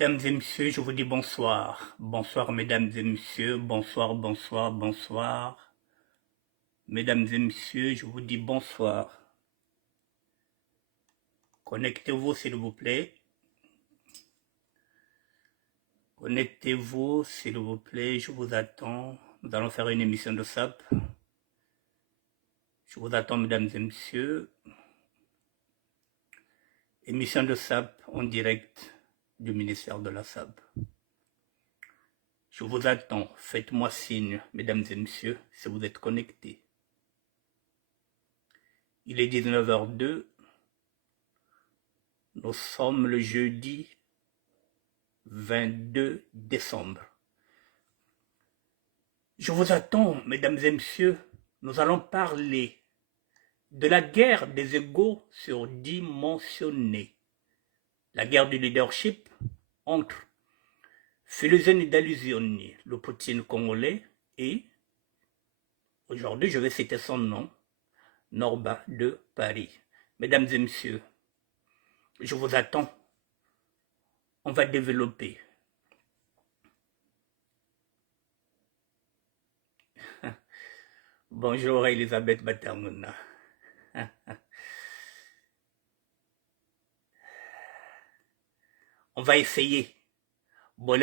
Mesdames et messieurs, je vous dis bonsoir. Bonsoir, mesdames et messieurs. Bonsoir, bonsoir, bonsoir. Mesdames et messieurs, je vous dis bonsoir. Connectez-vous, s'il vous plaît. Connectez-vous, s'il vous plaît. Je vous attends. Nous allons faire une émission de SAP. Je vous attends, mesdames et messieurs. Émission de SAP en direct du ministère de la SAP. Je vous attends. Faites-moi signe, mesdames et messieurs, si vous êtes connectés. Il est 19h02. Nous sommes le jeudi 22 décembre. Je vous attends, mesdames et messieurs. Nous allons parler de la guerre des égos surdimensionnés. La guerre du leadership entre Philogène Dallusioni, le Poutine congolais, et, aujourd'hui je vais citer son nom, Norba de Paris. Mesdames et messieurs, je vous attends. On va développer. Bonjour Elisabeth Batamuna. On va essayer. On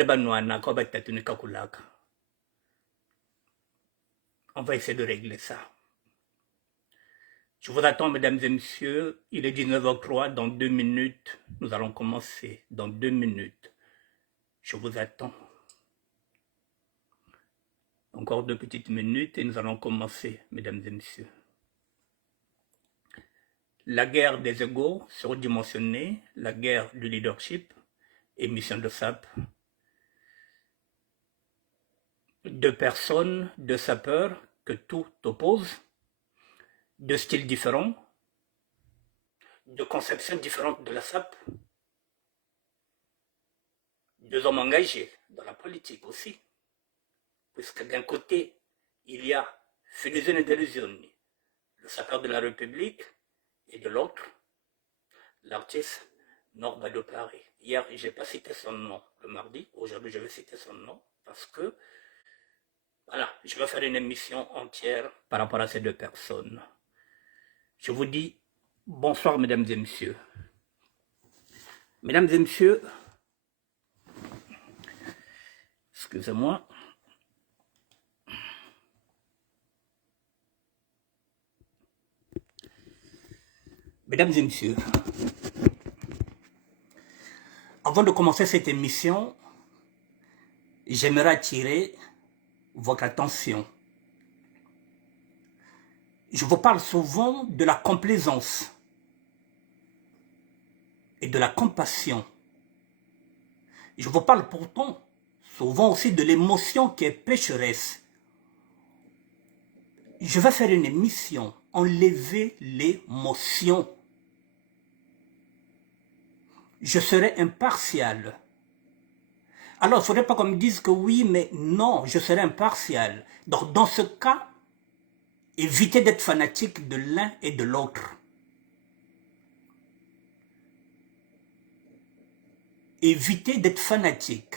va essayer de régler ça. Je vous attends, mesdames et messieurs. Il est 19h03. Dans 2 minutes, nous allons commencer. Dans 2 minutes. Je vous attends. Encore 2 petites minutes et nous allons commencer, mesdames et messieurs. La guerre des égos surdimensionnés, la guerre du leadership, émission de SAP. 2 personnes, 2 sapeurs que tout oppose, 2 styles différents, 2 conceptions différentes de la SAP, 2 hommes engagés dans la politique aussi, puisque d'un côté, il y a Philogène Dallusioni, le sapeur de la République, et de l'autre, l'artiste Norba de Paris. Hier, je n'ai pas cité son nom le mardi, aujourd'hui je vais citer son nom, parce que, voilà, je vais faire une émission entière par rapport à ces 2 personnes. Je vous dis bonsoir, mesdames et messieurs. Mesdames et messieurs, excusez-moi. Mesdames et messieurs, avant de commencer cette émission, j'aimerais attirer votre attention. Je vous parle souvent de la complaisance et de la compassion. Je vous parle pourtant souvent aussi de l'émotion qui est pécheresse. Je vais faire une émission, enlever l'émotion. Je serai impartial. Alors, il ne faudrait pas qu'on me dise que oui, mais non, je serai impartial. Donc, dans ce cas, évitez d'être fanatique de l'un et de l'autre. Évitez d'être fanatique.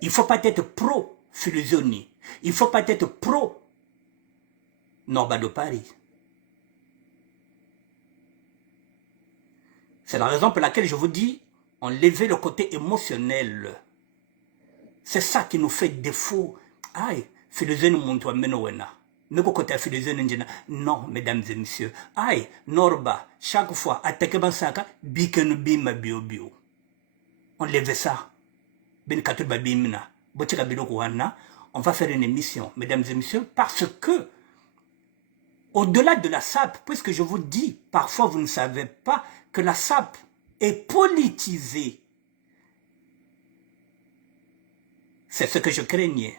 Il ne faut pas être pro-Philogène. Il ne faut pas être pro-Norba de Paris. C'est la raison pour laquelle je vous dis, enlevez le côté émotionnel. C'est ça qui nous fait défaut. Aïe, Philogène Montoua Menowena. Ne vous côté Philogène Ndjena. Non, mesdames et messieurs. Aïe, Norba, chaque fois, attaquez Bansaka, Biken Bima Bio Bio. Enlevez ça. Ben Katou Babimina. Botika Bilokouana. On va faire une émission, mesdames et messieurs, parce que, au-delà de la SAP, puisque je vous dis, parfois vous ne savez pas que la SAP est politisée. C'est ce que je craignais.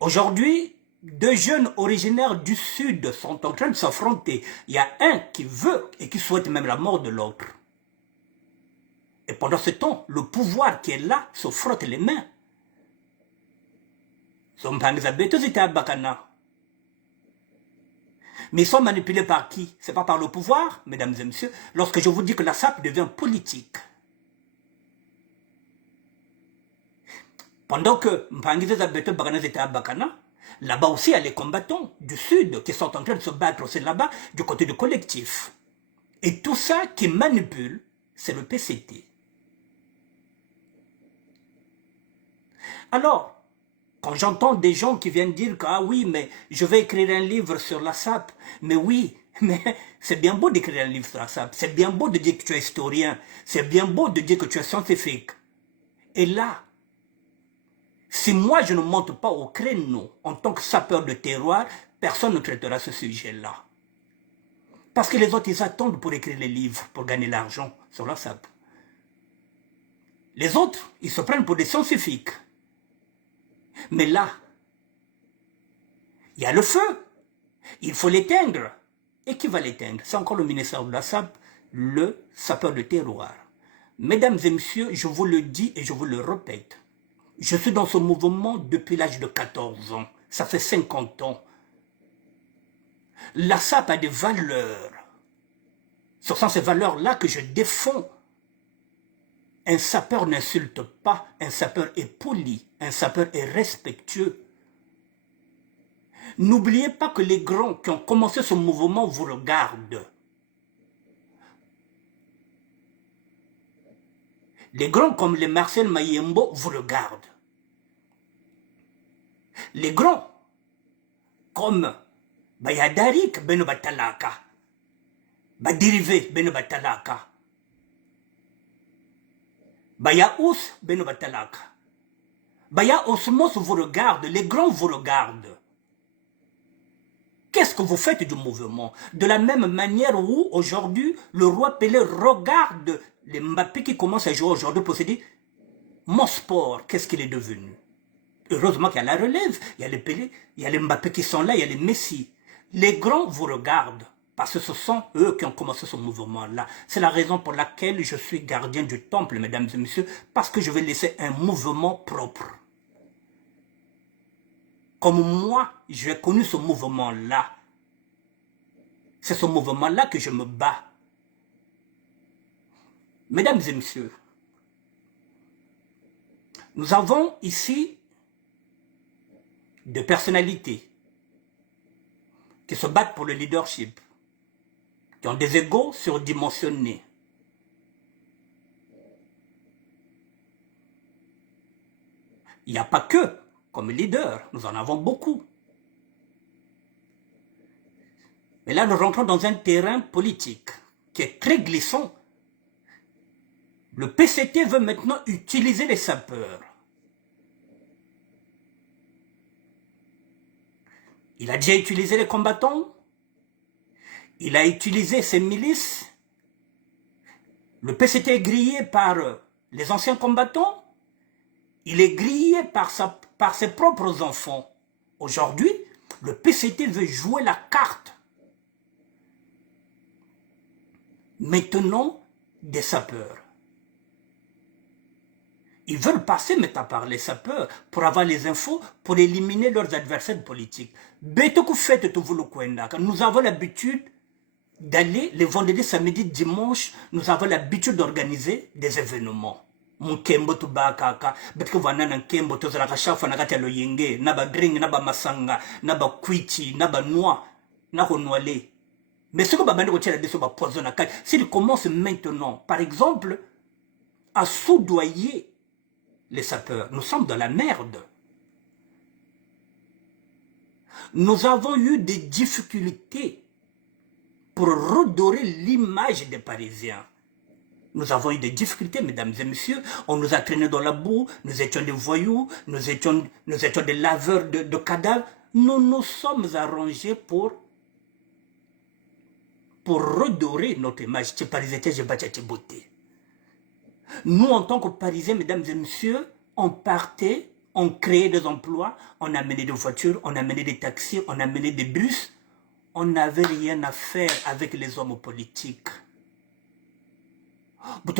Aujourd'hui, 2 jeunes originaires du Sud sont en train de s'affronter. Il y a un qui veut et qui souhaite même la mort de l'autre. Et pendant ce temps, le pouvoir qui est là se frotte les mains. Mais ils sont manipulés par qui? C'est pas par le pouvoir, mesdames et messieurs. Lorsque je vous dis que la SAP devient politique. Pendant que Mpangize Zabeto Baganaz était à Bakana, là-bas aussi, il y a les combattants du Sud qui sont en train de se battre aussi là-bas du côté du collectif. Et tout ça qui manipule, c'est le PCT. Alors, quand j'entends des gens qui viennent dire que, ah oui, mais je vais écrire un livre sur la SAP, mais oui, mais c'est bien beau d'écrire un livre sur la SAP, c'est bien beau de dire que tu es historien, c'est bien beau de dire que tu es scientifique. Et là, si moi je ne monte pas au créneau en tant que sapeur de terroir, personne ne traitera ce sujet-là. Parce que les autres, ils attendent pour écrire les livres, pour gagner l'argent sur la SAP. Les autres, ils se prennent pour des scientifiques. Mais là, il y a le feu. Il faut l'éteindre. Et qui va l'éteindre? C'est encore le ministère de la SAP, le sapeur de terroir. Mesdames et messieurs, je vous le dis et je vous le répète. Je suis dans ce mouvement depuis l'âge de 14 ans. Ça fait 50 ans. La SAP a des valeurs. Ce sont ces valeurs-là que je défends. Un sapeur n'insulte pas, un sapeur est poli, un sapeur est respectueux. N'oubliez pas que les grands qui ont commencé ce mouvement vous regardent. Les grands comme les Marcel Mayembo vous regardent. Les grands comme Bayadarik Beno Batalaka, Badirive Beno Batalaka, Bayaous Beno Batalaka, Baya Osmos vous regarde, les grands vous regardent. Qu'est-ce que vous faites du mouvement? De la même manière où aujourd'hui le roi Pelé regarde les Mbappé qui commencent à jouer aujourd'hui pour se dire mon sport, qu'est-ce qu'il est devenu? Heureusement qu'il y a la relève, il y a les Pelé, il y a les Mbappé qui sont là, il y a les Messi. Les grands vous regardent parce que ce sont eux qui ont commencé ce mouvement-là. C'est la raison pour laquelle je suis gardien du temple, mesdames et messieurs, parce que je vais laisser un mouvement propre. Comme moi, j'ai connu ce mouvement-là. C'est ce mouvement-là que je me bats. Mesdames et messieurs, nous avons ici des personnalités qui se battent pour le leadership, qui ont des égos surdimensionnés. Il n'y a pas que comme leader, nous en avons beaucoup. Mais là, nous rentrons dans un terrain politique qui est très glissant. Le PCT veut maintenant utiliser les sapeurs. Il a déjà utilisé les combattants. Il a utilisé ses milices. Le PCT est grillé par les anciens combattants. Il est grillé par ses propres enfants. Aujourd'hui, le PCT veut jouer la carte. Maintenant, des sapeurs. Ils veulent passer maintenant par les sapeurs pour avoir les infos, pour éliminer leurs adversaires politiques. Nous avons l'habitude d'aller les vendredis, samedis, dimanches, nous avons l'habitude d'organiser des événements. Mukembo tubakaka, betko vanana nkembo tozalaka chaque nakati ya loyenge, naba drink, naba masanga, naba kwichi, naba noix, nako noile. Mais ce que babandi kotia la ba poison na kati, s'il commence maintenant, par exemple, à soudoyer les sapeurs, nous sommes dans la merde. Nous avons eu des difficultés pour redorer l'image des Parisiens. Nous avons eu des difficultés, mesdames et messieurs. On nous a traînés dans la boue, nous étions des voyous, nous étions des laveurs de cadavres. Nous nous sommes arrangés pour redorer notre image. Nous, en tant que Parisiens, mesdames et messieurs, on partait, on créait des emplois, on amenait des voitures, on amenait des taxis, on amenait des bus. On n'avait rien à faire avec les hommes politiques. On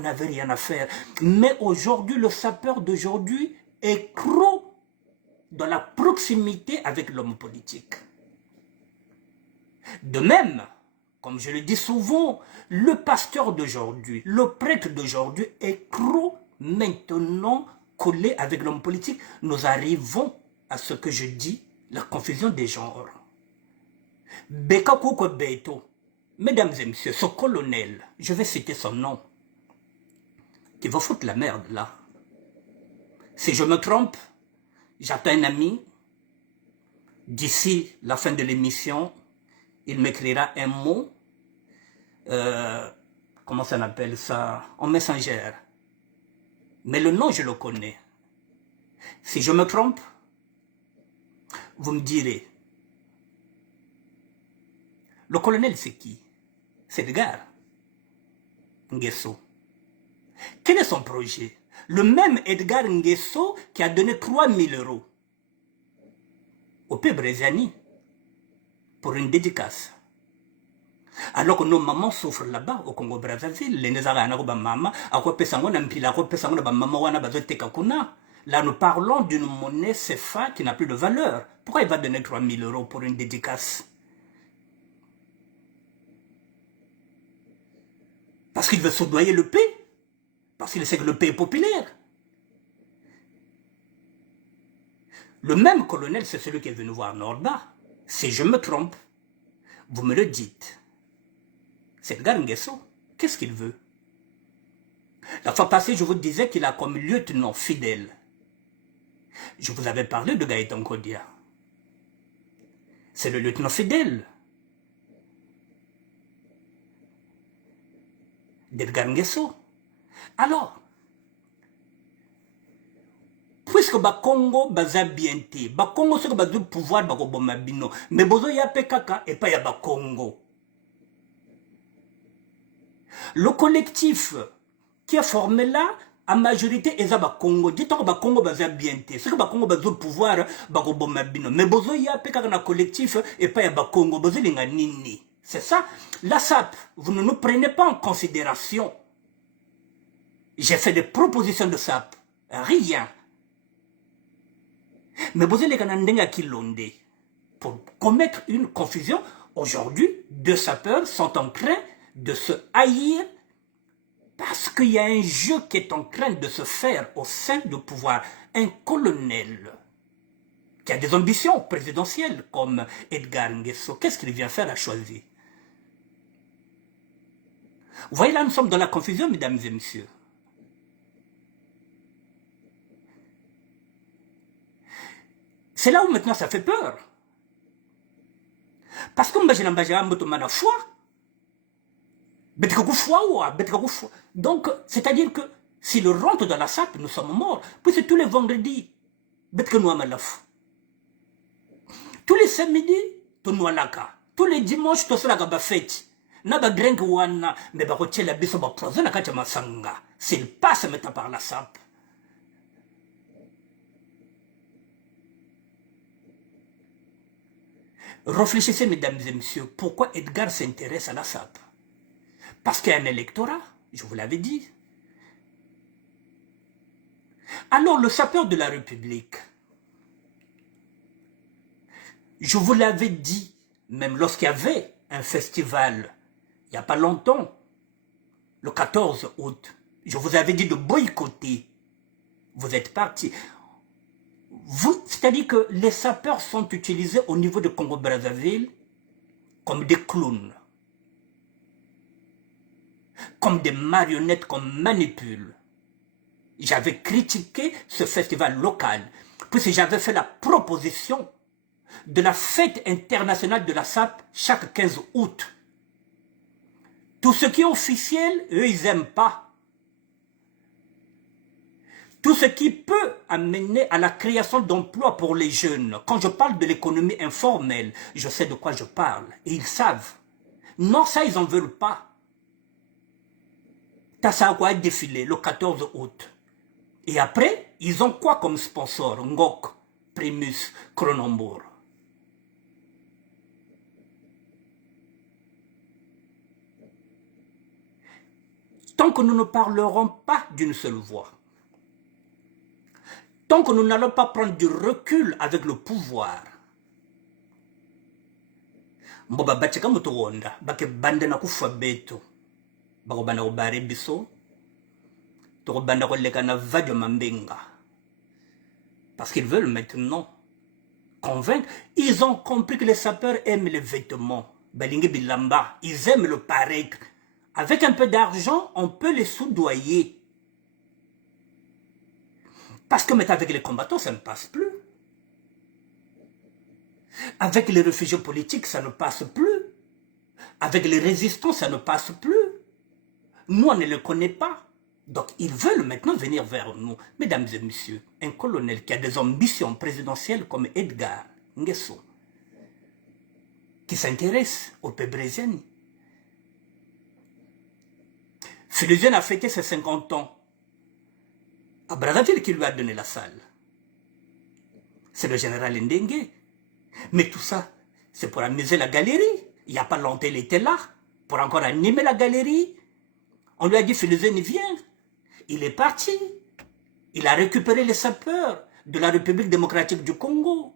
n'avait rien à faire. Mais aujourd'hui, le sapeur d'aujourd'hui est trop dans la proximité avec l'homme politique. De même, comme je le dis souvent, le pasteur d'aujourd'hui, le prêtre d'aujourd'hui est trop maintenant collé avec l'homme politique. Nous arrivons à ce que je dis, la confusion des genres. Beka Koko Beto, mesdames et messieurs, ce colonel, je vais citer son nom, qui va foutre la merde là. Si je me trompe, j'attends un ami, d'ici la fin de l'émission, il m'écrira un mot, comment ça s'appelle ça, en messenger. Mais le nom, je le connais. Si je me trompe, vous me direz. Le colonel, c'est qui? C'est Edgar Nguesso. Quel est son projet? Le même Edgar Nguesso qui a donné 3 000 € au P. Breziani pour une dédicace. Alors que nos mamans souffrent là-bas au Congo-Brazzaville. Là, nous parlons d'une monnaie CFA qui n'a plus de valeur. Pourquoi il va donner 3 000 € pour une dédicace? Parce qu'il veut soudoyer le P. Parce qu'il sait que le P est populaire. Le même colonel, c'est celui qui est venu voir Norba. Si je me trompe, vous me le dites. C'est Edgar Nguesso. Qu'est-ce qu'il veut? La fois passée, je vous disais qu'il a comme lieutenant fidèle. Je vous avais parlé de Gaëtan Kodia. C'est le lieutenant fidèle d'Edgar Nguesso. Alors, puisque Bakongo baza bienté, Bakongo c'est que bazu pouvoir bakoboma bino, mais bozo ya pe kaka et pas ya Bakongo. Le collectif qui est formé là, en majorité, est à Bakongo. Dites-moi que Bakongo baza bienté. C'est que Bakongo bazu pouvoir bakoboma bino, mais bozo ya pe kaka na collectif et pas ya Bakongo. Bozo linga nini. C'est ça. La SAP, vous ne nous prenez pas en considération. J'ai fait des propositions de SAP. Rien. Mais vous avez les Kilonde. Pour commettre une confusion, aujourd'hui, deux sapeurs sont en train de se haïr parce qu'il y a un jeu qui est en train de se faire au sein du pouvoir. Un colonel qui a des ambitions présidentielles comme Edgar Nguesso, qu'est-ce qu'il vient faire à choisir? Vous voyez là, nous sommes dans la confusion, mesdames et messieurs. C'est là où maintenant ça fait peur. Parce que donc, c'est-à-dire que s'il rentre dans la SAP, nous sommes morts. Puis c'est tous les vendredis. Tous les samedis, tous les dimanches, tu seras à fête. Naba drink wana, mais barotier la biso ba prison na kacha masanga. S'il passe maintenant par la SAP. Réfléchissez, mesdames et messieurs, pourquoi Edgar s'intéresse à la SAP? Parce qu'il y a un électorat, je vous l'avais dit. Alors, le sapeur de la République, je vous l'avais dit, même lorsqu'il y avait un festival, il n'y a pas longtemps, le 14 août, je vous avais dit de boycotter. Vous êtes partis. C'est-à-dire que les sapeurs sont utilisés au niveau de Congo-Brazzaville comme des clowns, comme des marionnettes qu'on manipule. J'avais critiqué ce festival local, puisque j'avais fait la proposition de la fête internationale de la SAP chaque 15 août. Tout ce qui est officiel, eux, ils n'aiment pas. Tout ce qui peut amener à la création d'emplois pour les jeunes. Quand je parle de l'économie informelle, je sais de quoi je parle. Et ils savent. Non, ça, ils n'en veulent pas. Tassawa a défilé le 14 août. Et après, ils ont quoi comme sponsor? Ngok, Primus, Cronenbourg. Tant que nous ne parlerons pas d'une seule voix, tant que nous n'allons pas prendre du recul avec le pouvoir, Mboba bacheka mutuonda bake bande na kufa beto bako banda ko bare biso to banda ko leka na vadio mambenga parce qu'ils veulent maintenant convaincre. Ils ont compris que les sapeurs aiment les vêtements balingi bilamba, ils aiment le pareil. Avec un peu d'argent on peut les soudoyer parce que mais avec les combattants ça ne passe plus. Avec les réfugiés politiques, ça ne passe plus. Avec les résistants, ça ne passe plus. Nous, on ne les connaît pas. Donc, ils veulent maintenant venir vers nous. Mesdames et messieurs, un colonel qui a des ambitions présidentielles comme Edgar Nguesso, qui s'intéresse au peuple brésilien. Philogène a fêté ses 50 ans. À Brazzaville, qui lui a donné la salle. C'est le général Ndengue. Mais tout ça, c'est pour amuser la galerie. Il n'y a pas longtemps, il était là, pour encore animer la galerie. On lui a dit, Philogène, viens. Il est parti. Il a récupéré les sapeurs de la République démocratique du Congo.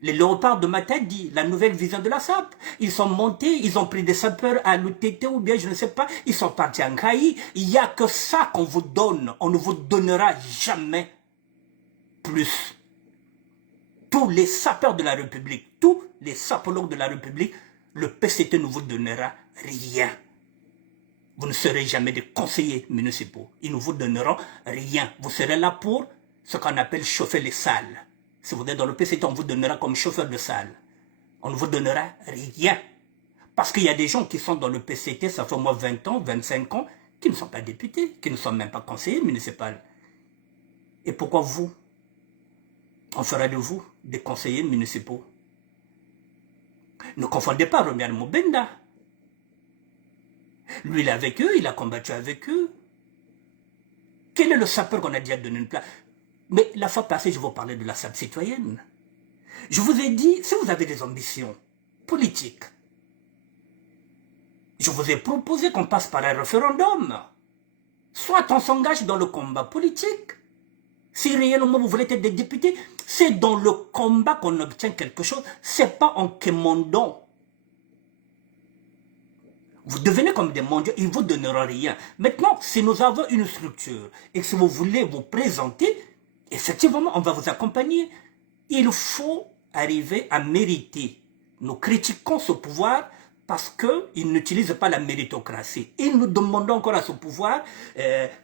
Les léopards de Matadi, la nouvelle vision de la SAP. Ils sont montés, ils ont pris des sapeurs à l'UTT ou bien je ne sais pas. Ils sont partis en Kaï. Il n'y a que ça qu'on vous donne. On ne vous donnera jamais plus. Tous les sapeurs de la République, tous les sapologues de la République, le PCT ne vous donnera rien. Vous ne serez jamais des conseillers municipaux. Ils ne vous donneront rien. Vous serez là pour ce qu'on appelle chauffer les salles. Si vous êtes dans le PCT, on vous donnera comme chauffeur de salle. On ne vous donnera rien. Parce qu'il y a des gens qui sont dans le PCT, ça fait au moins 20 ans, 25 ans, qui ne sont pas députés, qui ne sont même pas conseillers municipaux. Et pourquoi vous? On fera de vous des conseillers municipaux. Ne confondez pas Romian Mobenda. Lui, il est avec eux, il a combattu avec eux. Quel est le sapeur qu'on a déjà donné une place? Mais la fois passée, je vous parlais de la SAP citoyenne. Je vous ai dit, si vous avez des ambitions politiques, je vous ai proposé qu'on passe par un référendum. Soit on s'engage dans le combat politique. Si réellement vous voulez être des députés, c'est dans le combat qu'on obtient quelque chose. C'est pas en quémandant. Vous devenez comme des mondiaux, ils ne vous donneront rien. Maintenant, si nous avons une structure et que si vous voulez vous présenter, effectivement, on va vous accompagner. Il faut arriver à mériter. Nous critiquons ce pouvoir parce qu'il n'utilise pas la méritocratie. Et nous demandons encore à ce pouvoir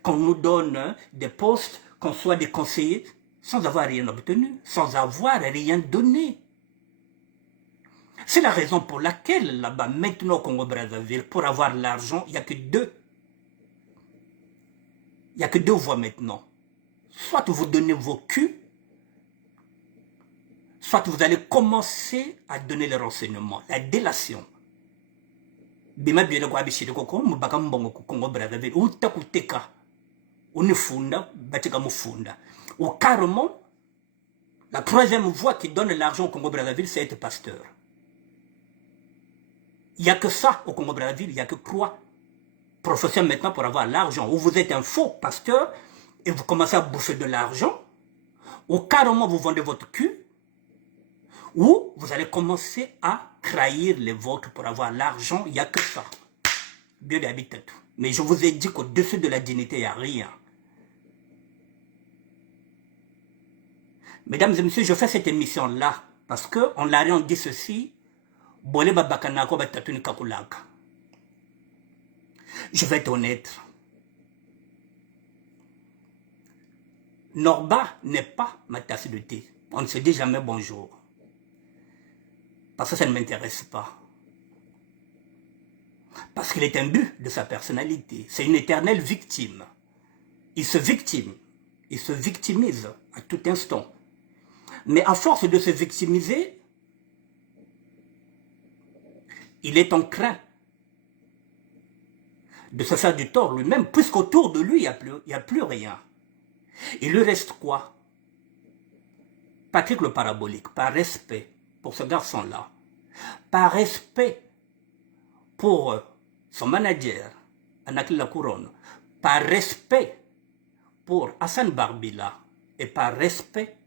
qu'on nous donne des postes, qu'on soit des conseillers, sans avoir rien obtenu, sans avoir rien donné. C'est la raison pour laquelle, là-bas, maintenant au Congo-Brazzaville, pour avoir l'argent, il n'y a que deux. Il n'y a que deux voies maintenant. Soit vous donnez vos culs, soit vous allez commencer à donner les renseignements, la délation. Bima biele kwa bishire koko mbaka mbongo ku Congo-Brazzaville, utakuteka. Unifunda, batika mufunda. Ou carrément, la troisième voie qui donne l'argent au Congo-Brazzaville, c'est être pasteur. Il n'y a que ça au Congo-Brazzaville, il n'y a que 3 professions maintenant pour avoir l'argent. Ou vous êtes un faux pasteur et vous commencez à bouffer de l'argent, ou carrément vous vendez votre cul, ou vous allez commencer à trahir les vôtres pour avoir l'argent, il n'y a que ça. Bien d'habiter tout. Mais je vous ai dit qu'au-dessus de la dignité, il n'y a rien. Mesdames et messieurs, je fais cette émission-là parce qu'on l'a rien dit ceci. Je vais être honnête. Norba n'est pas ma tasse de thé. On ne se dit jamais bonjour. Parce que ça ne m'intéresse pas. Parce qu'il est imbu de sa personnalité. C'est une éternelle victime. Il se victimise à tout instant. Mais à force de se victimiser, il est en train de se faire du tort lui-même, puisqu'autour de lui, il n'y a plus rien. Il lui reste quoi? Patrick le parabolique, par respect pour ce garçon-là, par respect pour son manager, Anakil La Couronne, par respect pour Hassan Barbila, et par respect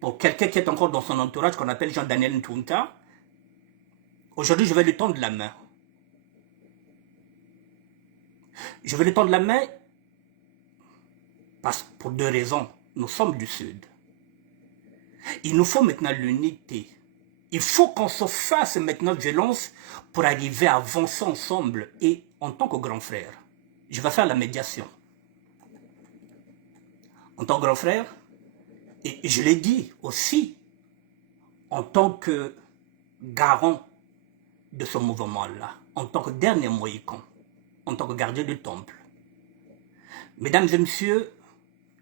pour quelqu'un qui est encore dans son entourage, qu'on appelle Jean-Daniel Ntunta, Aujourd'hui, je vais lui tendre la main. Je vais lui tendre la main pour deux raisons. Nous sommes du Sud. Il nous faut maintenant l'unité. Il faut qu'on se fasse maintenant violence pour arriver à avancer ensemble. Et en tant que grand frère, je vais faire la médiation. En tant que grand frère, et je l'ai dit aussi, en tant que garant de ce mouvement-là, en tant que dernier mohican, en tant que gardien du temple. Mesdames et messieurs,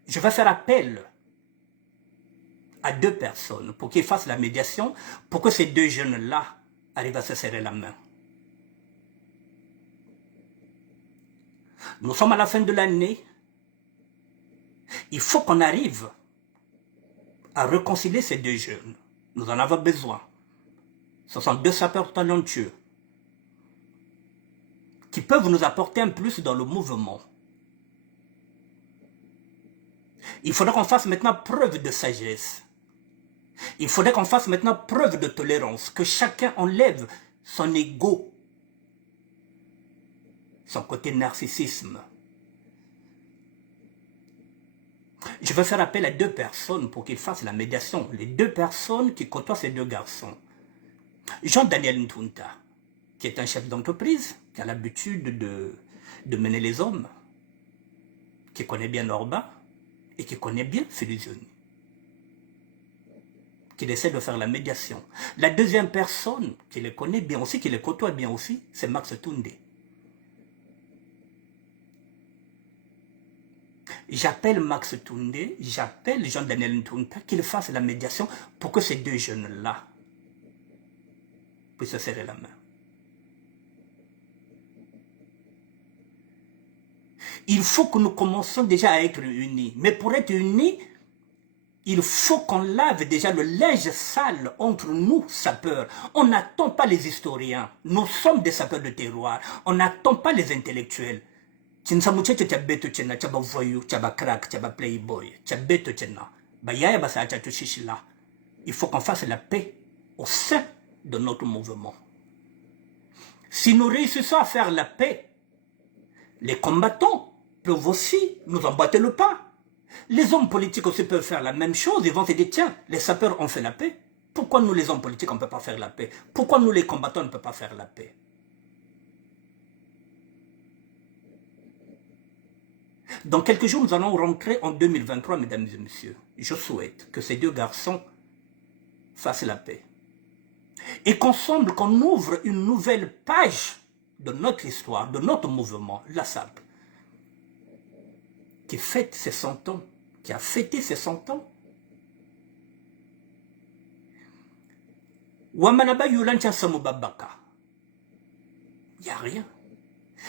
je vais faire appel à deux personnes pour qu'ils fassent la médiation, pour que ces deux jeunes-là arrivent à se serrer la main. Nous sommes à la fin de l'année. Il faut qu'on arrive à réconcilier ces deux jeunes. Nous en avons besoin. Ce sont deux sapeurs talentueux qui peuvent nous apporter un plus dans le mouvement. Il faudra qu'on fasse maintenant preuve de sagesse. Il faudrait qu'on fasse maintenant preuve de tolérance, que chacun enlève son ego, son côté narcissisme. Je vais faire appel à deux personnes pour qu'ils fassent la médiation. Les deux personnes qui côtoient ces deux garçons. Jean-Daniel Ntunta, qui est un chef d'entreprise, qui a l'habitude de mener les hommes, qui connaît bien Norba et qui connaît bien Féluzioni, qui essaie de faire la médiation. La deuxième personne qui les connaît bien aussi, qui les côtoie bien aussi, c'est Max Toundé. J'appelle Max Toundé, j'appelle Jean-Daniel Ntunta qu'il fasse la médiation pour que ces deux jeunes-là puissent se serrer la main. Il faut que nous commencions déjà à être unis. Mais pour être unis, il faut qu'on lave déjà le linge sale entre nous, sapeurs. On n'attend pas les historiens. Nous sommes des sapeurs de terroir. On n'attend pas les intellectuels. Il faut qu'on fasse la paix au sein de notre mouvement. Si nous réussissons à faire la paix, les combattants peuvent aussi nous emboîter le pas. Les hommes politiques aussi peuvent faire la même chose. Ils vont se dire, tiens, les sapeurs ont fait la paix. Pourquoi nous, les hommes politiques, on ne peut pas faire la paix? Pourquoi nous, les combattants, on ne peut pas faire la paix? Dans quelques jours, nous allons rentrer en 2023, mesdames et messieurs. Je souhaite que ces deux garçons fassent la paix. Et qu'ensemble, qu'on ouvre une nouvelle page de notre histoire, de notre mouvement, la SAP, qui fête ses 100 ans, qui a fêté ses 100 ans. Wamanaba Yulancha Samubabaka. Il n'y a rien.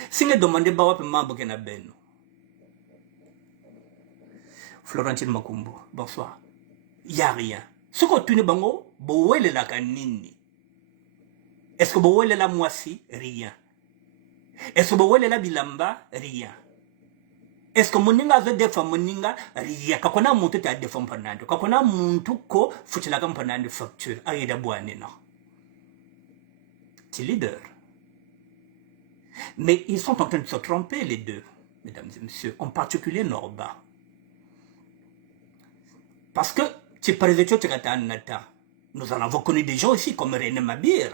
Si vous demandez Bawap Mambokena Beno. Florentine Makumbo, bonsoir. Il n'y a rien. Ce que tu ne bango, Bowele la kanini. Est-ce que Bowele la moisi? Rien. Est-ce que Bowele la bilamba? Rien. Est-ce que moninga zo defa moninga? Rien. Kakona muntu ta defa mpanando. Kakona muntu ko fuchila kampanando facture. Aïda boane non. C'est leader. Mais ils sont en train de se tromper les deux, mesdames et messieurs. En particulier Norba. Parce que nous en avons connu des gens ici comme René Mabir.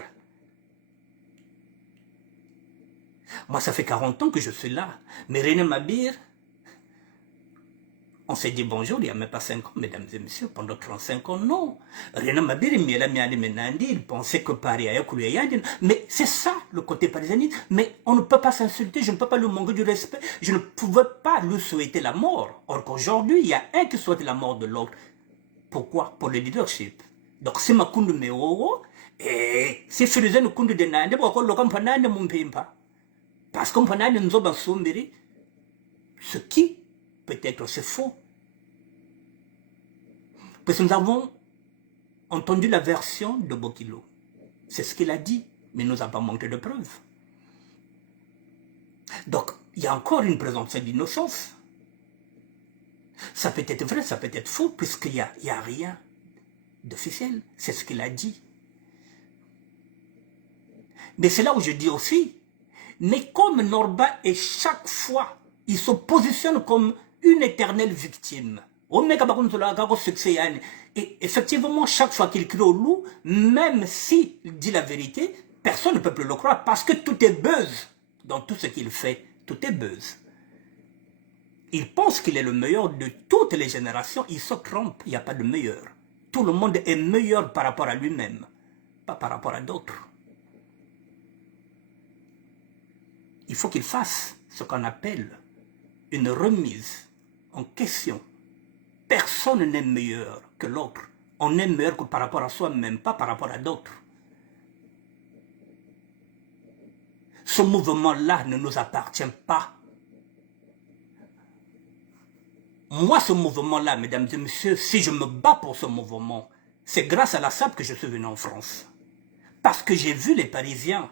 Moi, ça fait 40 ans que je suis là. Mais René Mabir, on s'est dit bonjour il n'y a même pas 5 ans, mesdames et messieurs, pendant 35 ans, non. René Mabir, il pensait que Paris a eu. Mais c'est ça, le côté parisien. Mais on ne peut pas s'insulter, je ne peux pas lui manquer du respect. Je ne pouvais pas lui souhaiter la mort. Or qu'aujourd'hui, il y a un qui souhaite la mort de l'autre. Pourquoi? Pour le leadership. Donc, si ma kundu meoro, et si Féluzioni nous kundu de nande, pourquoi le campanane mumpimpa? Parce qu'on panane nous a sombiri, ce qui peut-être c'est faux. Parce que nous avons entendu la version de Bokilo. C'est ce qu'il a dit, mais il nous a pas manqué de preuves. Donc, il y a encore une présomption d'innocence. Ça peut être vrai, ça peut être faux, puisqu'il n'y a rien d'officiel. C'est ce qu'il a dit. Mais c'est là où je dis aussi, mais comme Norba est chaque fois, il se positionne comme une éternelle victime. Et effectivement, chaque fois qu'il crie au loup, même s'il dit la vérité, personne ne peut plus le croire parce que tout est buzz. Dans tout ce qu'il fait, tout est buzz. Il pense qu'il est le meilleur de toutes les générations, il se trompe, il n'y a pas de meilleur. Tout le monde est meilleur par rapport à lui-même, pas par rapport à d'autres. Il faut qu'il fasse ce qu'on appelle une remise en question. Personne n'est meilleur que l'autre. On est meilleur que par rapport à soi-même, pas par rapport à d'autres. Ce mouvement-là ne nous appartient pas. Moi, ce mouvement-là, mesdames et messieurs, si je me bats pour ce mouvement, c'est grâce à la SAP que je suis venu en France. Parce que j'ai vu les Parisiens.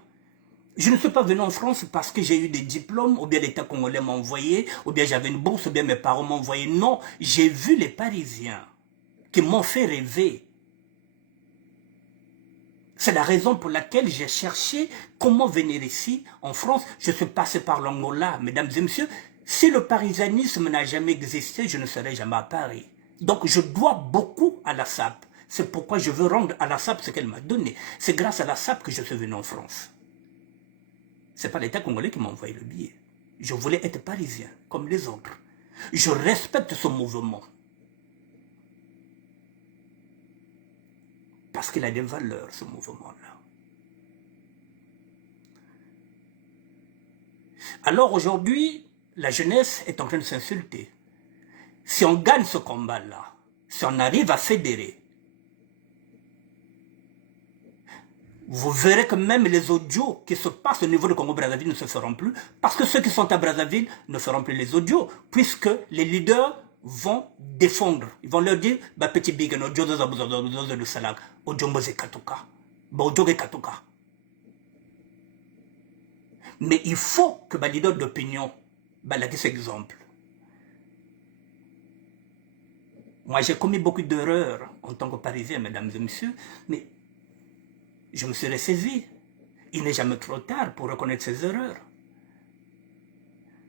Je ne suis pas venu en France parce que j'ai eu des diplômes, ou bien l'État congolais m'a envoyé, ou bien j'avais une bourse, ou bien mes parents m'ont envoyé. Non, j'ai vu les Parisiens qui m'ont fait rêver. C'est la raison pour laquelle j'ai cherché comment venir ici, en France. Je suis passé par l'Angola, mesdames et messieurs. Si le parisianisme n'a jamais existé, je ne serais jamais à Paris. Donc je dois beaucoup à la SAP. C'est pourquoi je veux rendre à la SAP ce qu'elle m'a donné. C'est grâce à la SAP que je suis venu en France. Ce n'est pas l'État congolais qui m'a envoyé le billet. Je voulais être parisien, comme les autres. Je respecte ce mouvement. Parce qu'il a des valeurs, ce mouvement-là. Alors aujourd'hui, la jeunesse est en train de s'insulter. Si on gagne ce combat-là, si on arrive à fédérer, vous verrez que même les audios qui se passent au niveau de Congo-Brazzaville ne se feront plus, parce que ceux qui sont à Brazzaville ne feront plus les audios, puisque les leaders vont défendre. Ils vont leur dire, bah petit big, audio de salag, audio mose katoka, bah audio katoka. Mais il faut que les leaders d'opinion, bah là, cet exemple. Moi, j'ai commis beaucoup d'erreurs en tant que Parisien, mesdames et messieurs, mais je me suis ressaisi. Il n'est jamais trop tard pour reconnaître ses erreurs.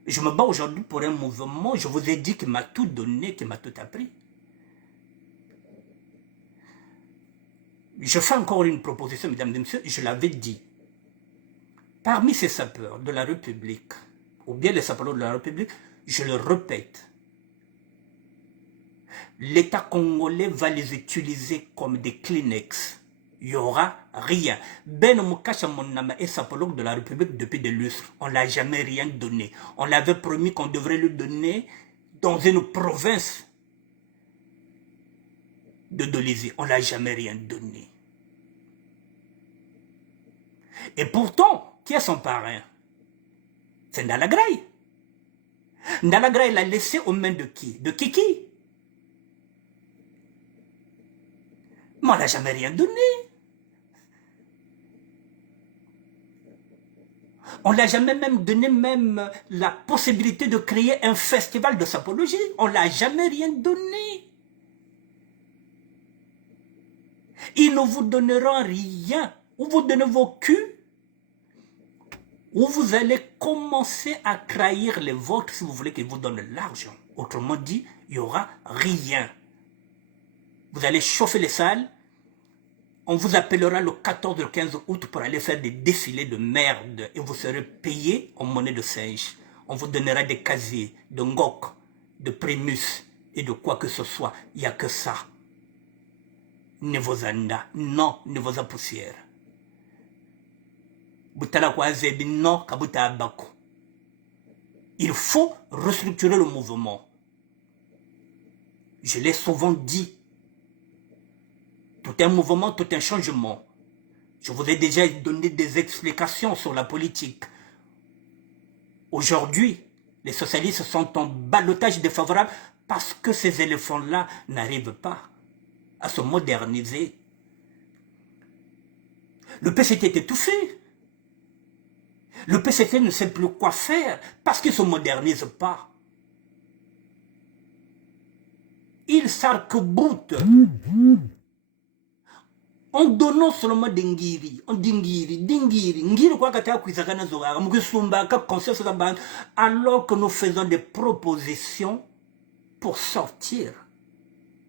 Je me bats aujourd'hui pour un mouvement, je vous ai dit, qui m'a tout donné, qui m'a tout appris. Je fais encore une proposition, mesdames et messieurs, je l'avais dit. Parmi ces sapeurs de la République, ou bien les sapeurs de la République, je le répète, l'État congolais va les utiliser comme des Kleenex. Il n'y aura rien. Ben Moukasha Monama est sapologue de la République depuis des lustres. On ne l'a jamais rien donné. On l'avait promis qu'on devrait le donner dans une province de Dolisie. On ne l'a jamais rien donné. Et pourtant, qui est son parrain? C'est Ndalagraï. Ndalagraï l'a laissé aux mains de qui? De Kiki. Mais on ne l'a jamais rien donné. On ne l'a jamais même donné même la possibilité de créer un festival de sapologie. On ne l'a jamais rien donné. Ils ne vous donneront rien. Ou vous donnez vos culs, ou vous allez commencer à trahir les vôtres si vous voulez qu'ils vous donnent l'argent. Autrement dit, il n'y aura rien. Vous allez chauffer les salles. On vous appellera le 14 et le 15 août pour aller faire des défilés de merde et vous serez payé en monnaie de singe. On vous donnera des casiers, de ngok, de primus et de quoi que ce soit. Il n'y a que ça. Ne vos anda, non, ne vos poussière. Il faut restructurer le mouvement. Je l'ai souvent dit. Tout un mouvement, tout un changement. Je vous ai déjà donné des explications sur la politique. Aujourd'hui, les socialistes sont en ballottage défavorable parce que ces éléphants-là n'arrivent pas à se moderniser. Le PCT est étouffé. Le PCT ne sait plus quoi faire parce qu'il ne se modernise pas. Il s'arc-boute. En donnant seulement des ngiri, on dit ngiri quoi kata kuisakana zoga, mukisumba ka conseil sur la alors que nous faisons des propositions pour sortir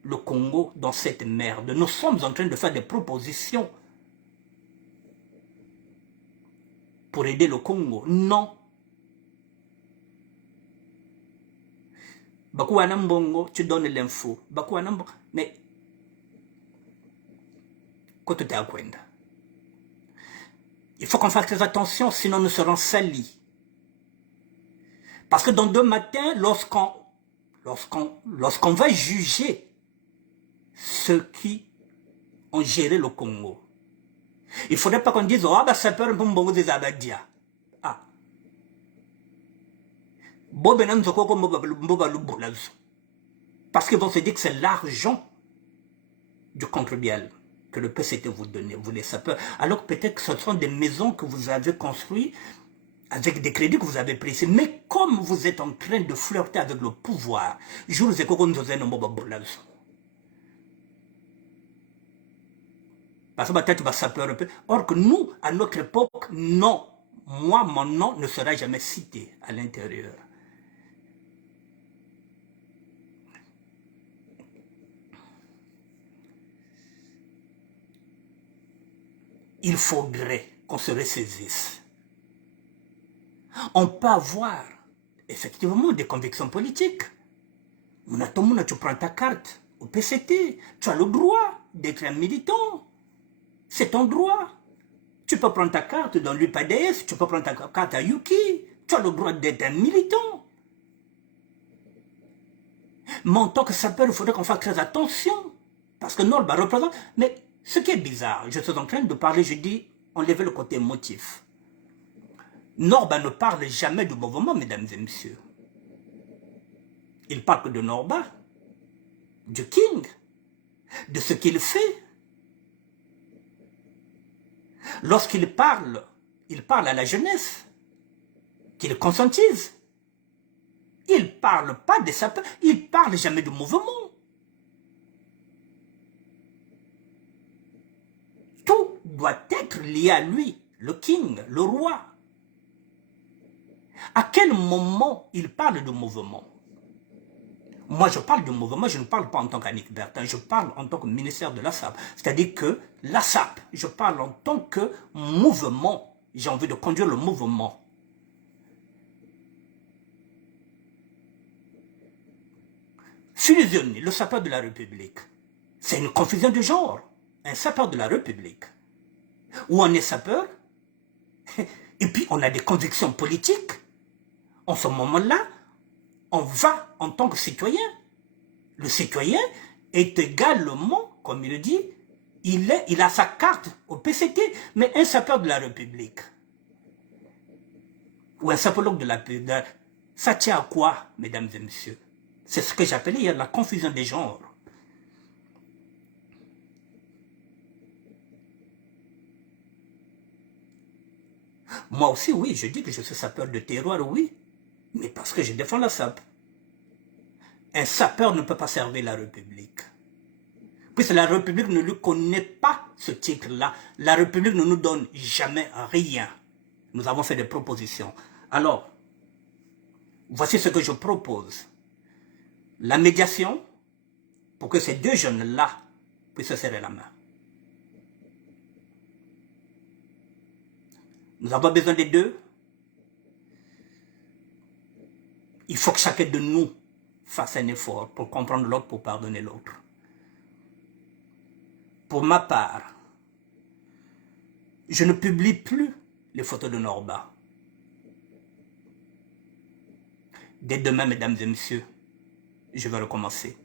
le Congo dans cette merde. Nous sommes en train de faire des propositions pour aider le Congo. Non. Bakou Anambongo, tu donnes l'info. Bakou Anambongo, mais quand tu es à Kwenda, il faut qu'on fasse très attention, sinon nous serons salis. Parce que dans 2 matins, lorsqu'on va juger ceux qui ont géré le Congo, il ne faudrait pas qu'on dise, oh, bah, ça peut être un bon des abadia. Ah. Parce qu'ils vont se dire que c'est l'argent du contribuable que le PCT vous donne, vous les sapeurs. Alors peut-être que ce sont des maisons que vous avez construites avec des crédits que vous avez pris. Mais comme vous êtes en train de flirter avec le pouvoir, je vous ai dit parce que peut-être va sapeur un peu. Or que nous, à notre époque, non. Moi, mon nom ne sera jamais cité à l'intérieur. Il faudrait qu'on se ressaisisse. On peut avoir effectivement des convictions politiques. Tu prends ta carte au PCT, tu as le droit d'être un militant. C'est ton droit. Tu peux prendre ta carte dans l'UPADS, tu peux prendre ta carte à Yuki, tu as le droit d'être un militant. Mais en tant que sapeur, il faudrait qu'on fasse très attention. Parce que Norba représente... Mais ce qui est bizarre, je suis en train de parler, je dis, enlevez le côté émotif. Norba ne parle jamais du mouvement, mesdames et messieurs. Il parle que de Norba, du King, de ce qu'il fait. Lorsqu'il parle, il parle à la jeunesse, qu'il conscientise. Il ne parle pas des sapeurs, il ne parle jamais du mouvement. Tout doit être lié à lui, le King, le roi. À quel moment il parle du mouvement? Moi, je parle du mouvement, je ne parle pas en tant qu'Annick Bertin, je parle en tant que ministère de l'ASAP. C'est-à-dire que l'ASAP, je parle en tant que mouvement. J'ai envie de conduire le mouvement. Fusionner le sapeur de la République, c'est une confusion de genre. Un sapeur de la République, où on est sapeur, et puis on a des convictions politiques. En ce moment-là, on va en tant que citoyen. Le citoyen est également, comme il le dit, il a sa carte au PCT, mais un sapeur de la République, ou un sapologue de la République, ça tient à quoi, mesdames et messieurs? C'est ce que j'appelais hier la confusion des genres. Moi aussi, oui, je dis que je suis sapeur de terroir, oui, mais parce que je défends la SAP. Un sapeur ne peut pas servir la République. Puisque la République ne lui connaît pas ce titre-là. La République ne nous donne jamais rien. Nous avons fait des propositions. Alors, voici ce que je propose. La médiation, pour que ces 2 jeunes-là puissent se serrer la main. Nous avons besoin des 2. Il faut que chacun de nous fasse un effort pour comprendre l'autre, pour pardonner l'autre. Pour ma part, je ne publie plus les photos de Norba. Dès demain, mesdames et messieurs, je vais recommencer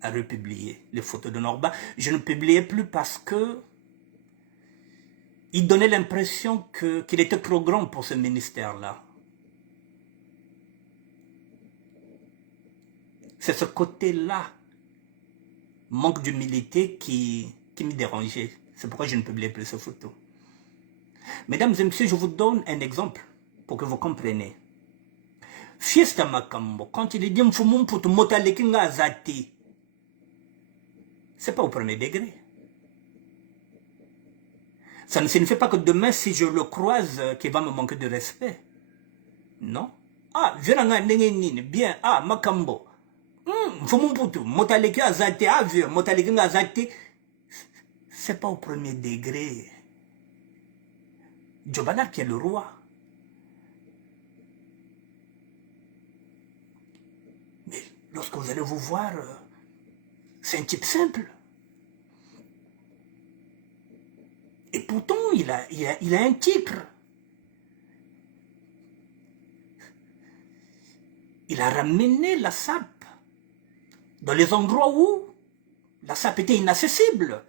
à republier les photos de Norba. Je ne publiais plus parce que il donnait l'impression qu'il était trop grand pour ce ministère-là. C'est ce côté-là, manque d'humilité qui me dérangeait. C'est pourquoi je ne publiais plus ces photos. Mesdames et messieurs, je vous donne un exemple pour que vous compreniez. Fiesta Makambo, quand il dit Mfumum pour te motaleki nga zati, c'est pas au premier degré. Ça ne signifie pas que demain, si je le croise, qu'il va me manquer de respect. Non. Ah, bien, ah, Makambo. Mfumumputu, motaleki azate, ah, vieux, motaleki azate. C'est pas au premier degré. Djobana qui est le roi. Mais lorsque vous allez vous voir, c'est un type simple. Et pourtant, il a un titre. Il a ramené la SAP dans les endroits où la SAP était inaccessible.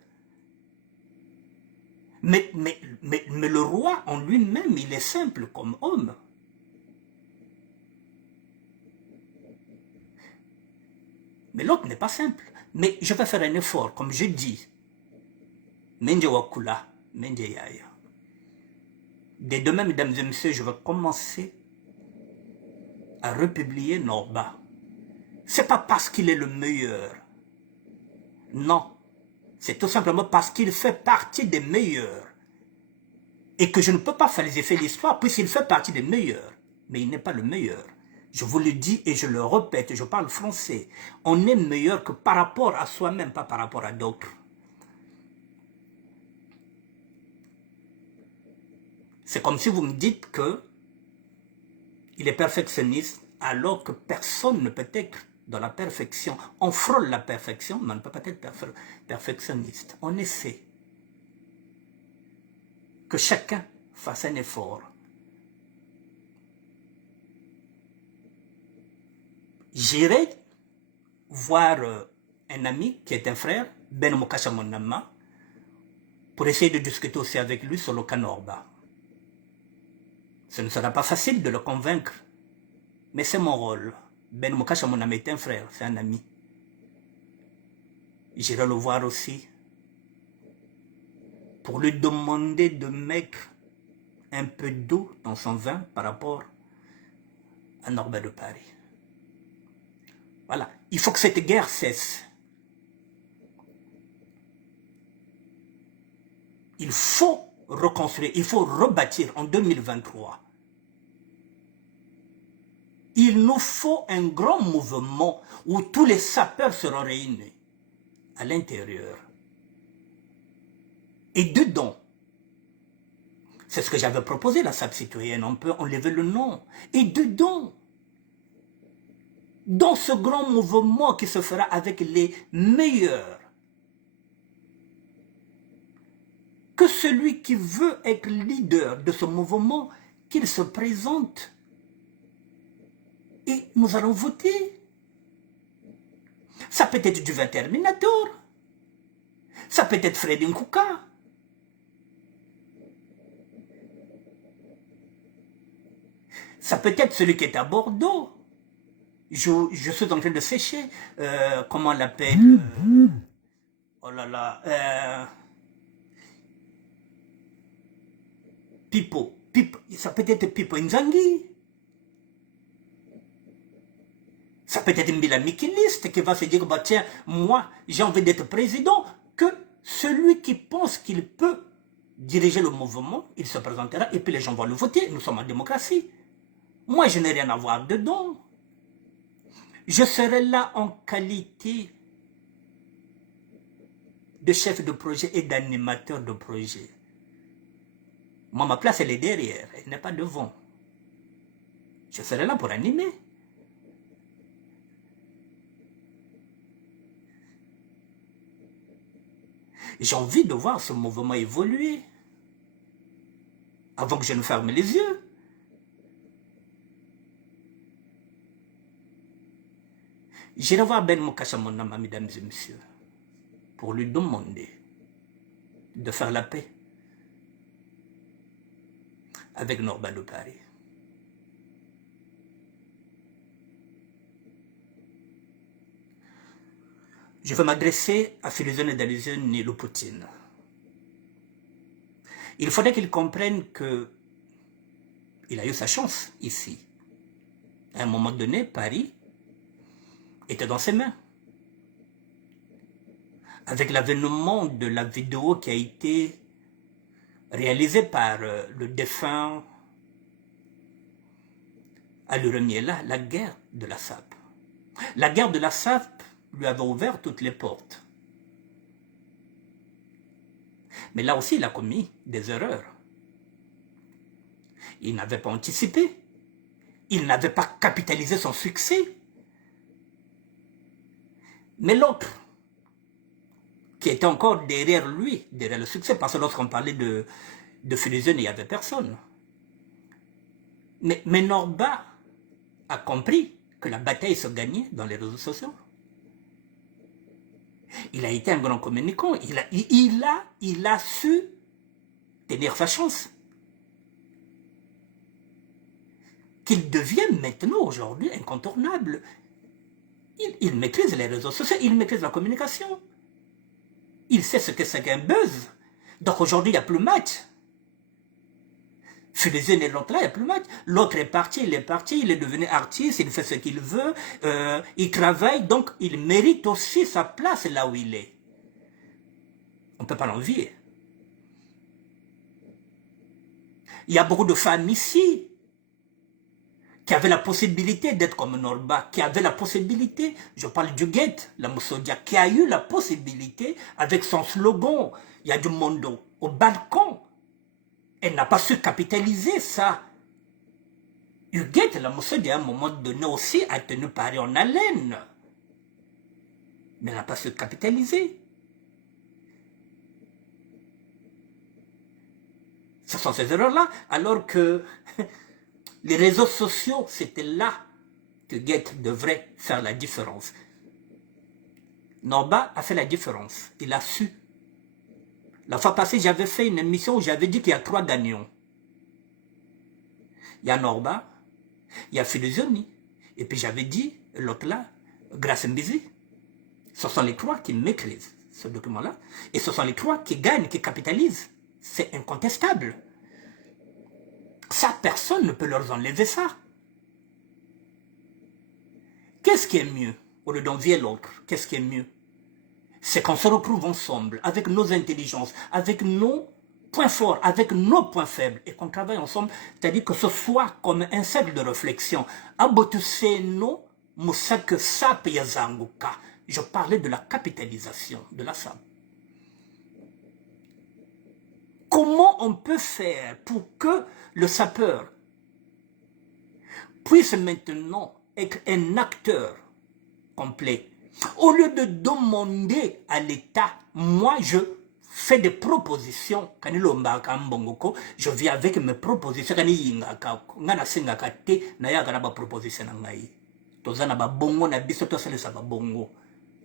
Mais le roi en lui-même, il est simple comme homme. Mais l'autre n'est pas simple. Mais je vais faire un effort, comme je dis. Menje wakula, menje yaya. Dès demain, mesdames et messieurs, je vais commencer à republier Norba. C'est pas parce qu'il est le meilleur. Non. C'est tout simplement parce qu'il fait partie des meilleurs. Et que je ne peux pas falsifier l'histoire puisqu'il fait partie des meilleurs. Mais il n'est pas le meilleur. Je vous le dis et je le répète, je parle français. On est meilleur que par rapport à soi-même, pas par rapport à d'autres. C'est comme si vous me dites que il est perfectionniste alors que personne ne peut être dans la perfection. On frôle la perfection, mais on ne peut pas être perfectionniste. On essaie que chacun fasse un effort. J'irai voir un ami qui est un frère, Ben Mokasha Monama, pour essayer de discuter aussi avec lui sur le Kanorba. Ce ne sera pas facile de le convaincre, mais c'est mon rôle. Ben Mokasha Monama est un frère, c'est un ami. J'irai le voir aussi pour lui demander de mettre un peu d'eau dans son vin par rapport à Norbert de Paris. Voilà, il faut que cette guerre cesse. Il faut reconstruire, il faut rebâtir en 2023. Il nous faut un grand mouvement où tous les sapeurs seront réunis à l'intérieur. Et dedans, c'est ce que j'avais proposé, la SAP citoyenne, on peut enlever le nom. Et dedans, dans ce grand mouvement qui se fera avec les meilleurs, que celui qui veut être leader de ce mouvement, qu'il se présente. Et nous allons voter. Ça peut être du Terminator. Ça peut être Freddy Nkouka. Ça peut être celui qui est à Bordeaux. Je suis en train de sécher. Comment on l'appelle oh là là. Pipo. Ça peut être Pipo Nzangi. Ça peut être Mbila Mikiliste qui va se dire, bah tiens, moi, j'ai envie d'être président. Que celui qui pense qu'il peut diriger le mouvement, il se présentera et puis les gens vont le voter. Nous sommes en démocratie. Moi, je n'ai rien à voir dedans. Je serai là en qualité de chef de projet et d'animateur de projet. Moi, ma place, elle est derrière, elle n'est pas devant. Je serai là pour animer. J'ai envie de voir ce mouvement évoluer avant que je ne ferme les yeux. J'irai voir Ben Mokasha Monama, mesdames et messieurs, pour lui demander de faire la paix avec Norbert de Paris. Je vais m'adresser à Philizone Dalizone et Poutine. Il faudrait qu'il comprenne que il a eu sa chance ici. À un moment donné, Paris était dans ses mains. Avec l'avènement de la vidéo qui a été réalisé par le défunt Aluremiela, la guerre de la SAP. La guerre de la SAP lui avait ouvert toutes les portes. Mais là aussi, il a commis des erreurs. Il n'avait pas anticipé. Il n'avait pas capitalisé son succès. Mais l'autre, qui était encore derrière lui, derrière le succès, parce que lorsqu'on parlait de Fusion, il n'y avait personne. Mais Norba a compris que la bataille se gagnait dans les réseaux sociaux. Il a été un grand communicant. Il a su tenir sa chance. Qu'il devienne maintenant, aujourd'hui, incontournable. Il maîtrise les réseaux sociaux, il maîtrise la communication. Il sait ce que c'est qu'un buzz. Donc aujourd'hui, il n'y a plus match. Fusion et l'autre là, il n'y a plus match. L'autre est parti, il est devenu artiste, il fait ce qu'il veut, il travaille, donc il mérite aussi sa place là où il est. On ne peut pas l'envier. Il y a beaucoup de femmes ici qui avaient la possibilité d'être comme Norba, qui avaient la possibilité, je parle du Get, la Moussodia, qui a eu la possibilité, avec son slogan, il y a du monde au balcon. Elle n'a pas su capitaliser ça. Huguette, la Moussodia, à un moment donné aussi, a tenu Paris en haleine. Mais elle n'a pas su capitaliser. Ce sont ces erreurs-là, alors que les réseaux sociaux, c'était là que Goethe devrait faire la différence. Norba a fait la différence. Il a su. La fois passée, j'avais fait une émission où j'avais dit qu'il y a 3 gagnants. Il y a Norba, il y a Filosioni, et puis j'avais dit, l'autre là, Grace Mbizi. Ce sont les 3 qui maîtrisent ce document-là, et ce sont les 3 qui gagnent, qui capitalisent. C'est incontestable. Ça, personne ne peut leur enlever ça. Qu'est-ce qui est mieux au lieu d'envier l'autre? Qu'est-ce qui est mieux? C'est qu'on se retrouve ensemble, avec nos intelligences, avec nos points forts, avec nos points faibles, et qu'on travaille ensemble, c'est-à-dire que ce soit comme un cercle de réflexion. Je parlais de la capitalisation de la SAP. Comment on peut faire pour que le sapeur puisse maintenant être un acteur complet? Au lieu de demander à l'État, moi je fais des propositions. Je viens avec mes propositions.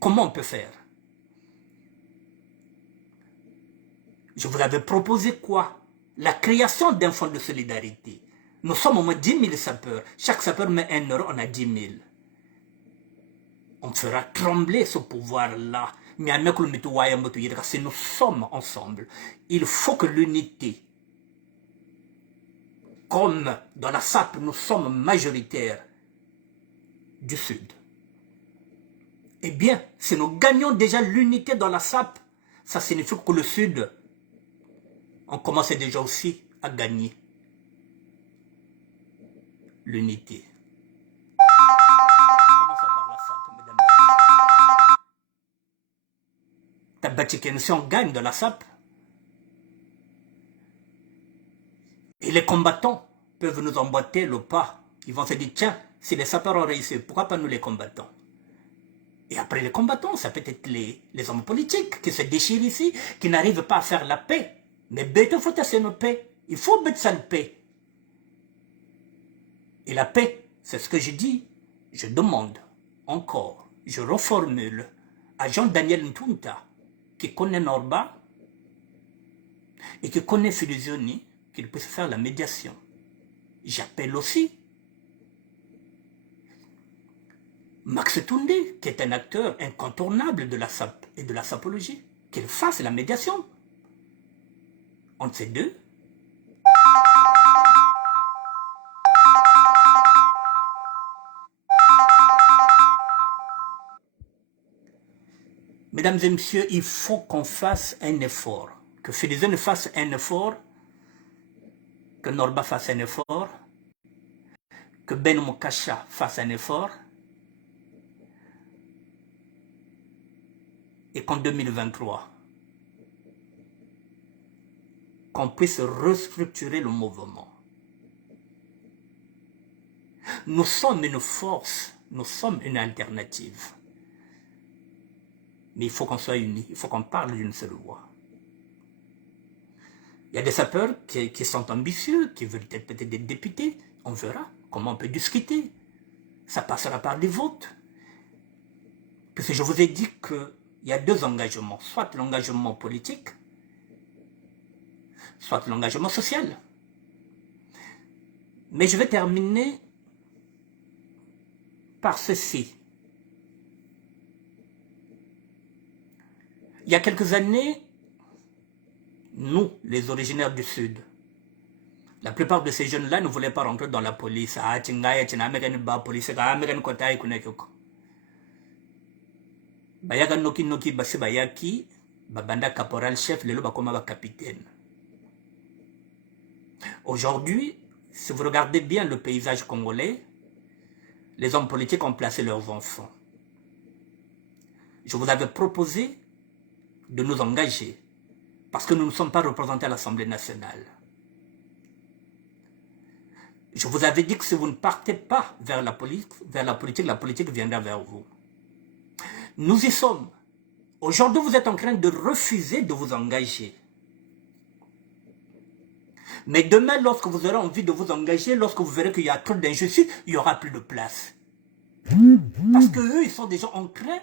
Comment on peut faire? Je vous avais proposé quoi? La création d'un fonds de solidarité. Nous sommes au moins 10 000 sapeurs. Chaque sapeur met 1 euro, on a 10 000. On fera trembler ce pouvoir-là. Si nous sommes ensemble, il faut que l'unité, comme dans la SAP, nous sommes majoritaires du Sud. Eh bien, si nous gagnons déjà l'unité dans la SAP, ça signifie que le Sud, on commence déjà aussi à gagner l'unité. Si on gagne de la SAP, et les combattants peuvent nous emboîter le pas. Ils vont se dire, tiens, si les sapeurs ont réussi, pourquoi pas nous les combattants? Et après les combattants, ça peut être les hommes politiques qui se déchirent ici, qui n'arrivent pas à faire la paix. Mais bête, il faut tasser une paix. Il faut mettre ça la paix. Et la paix, c'est ce que je dis. Je demande encore, je reformule à Jean-Daniel Ntunta, qui connaît Norba et qui connaît Filosioni, qu'il puisse faire la médiation. J'appelle aussi Max Tunde, qui est un acteur incontournable de la SAP et de la sapologie, qu'il fasse la médiation. Entre ces deux. Mesdames et messieurs, il faut qu'on fasse un effort. Que Filosioni fasse un effort que Norba fasse un effort, que Ben Moukacha fasse un effort, et qu'en 2023, qu'on puisse restructurer le mouvement. Nous sommes une force, nous sommes une alternative. Mais il faut qu'on soit unis, il faut qu'on parle d'une seule voix. Il y a des sapeurs qui sont ambitieux, qui veulent être peut-être des députés. On verra comment on peut discuter. Ça passera par des votes. Parce que je vous ai dit qu'il y a deux engagements, soit l'engagement politique, soit l'engagement social. Mais je vais terminer par ceci. Il y a quelques années, nous, les originaires du Sud, la plupart de ces jeunes-là ne voulaient pas rentrer dans la police. Bayaka noki noki basi bayaki, babanda caporal chef, lelo bakoma ba capitaine. Aujourd'hui, si vous regardez bien le paysage congolais, les hommes politiques ont placé leurs enfants. Je vous avais proposé de nous engager parce que nous ne sommes pas représentés à l'Assemblée nationale. Je vous avais dit que si vous ne partez pas vers la politique viendra vers vous. Nous y sommes. Aujourd'hui, vous êtes en train de refuser de vous engager. Mais demain, lorsque vous aurez envie de vous engager, lorsque vous verrez qu'il y a trop d'injustice, il n'y aura plus de place. Parce qu'eux, ils sont déjà en train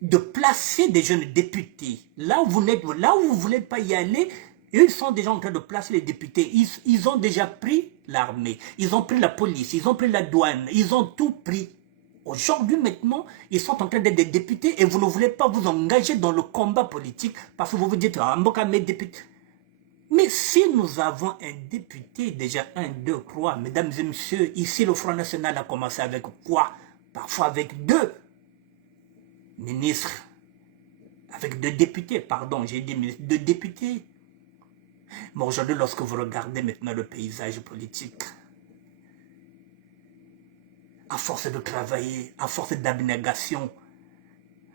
de placer des jeunes députés. Là où vous ne voulez pas y aller, eux, ils sont déjà en train de placer les députés. Ils ont déjà pris l'armée, ils ont pris la police, ils ont pris la douane, ils ont tout pris. Aujourd'hui, maintenant, ils sont en train d'être des députés et vous ne voulez pas vous engager dans le combat politique parce que vous vous dites, ah, Mboka, mes députés. Mais si nous avons un député, déjà 1, 2, 3, mesdames et messieurs, ici le Front National a commencé avec quoi? Parfois avec 2 ministres, avec 2 députés, pardon, j'ai dit 2 députés. Mais aujourd'hui, lorsque vous regardez maintenant le paysage politique, à force de travailler, à force d'abnégation,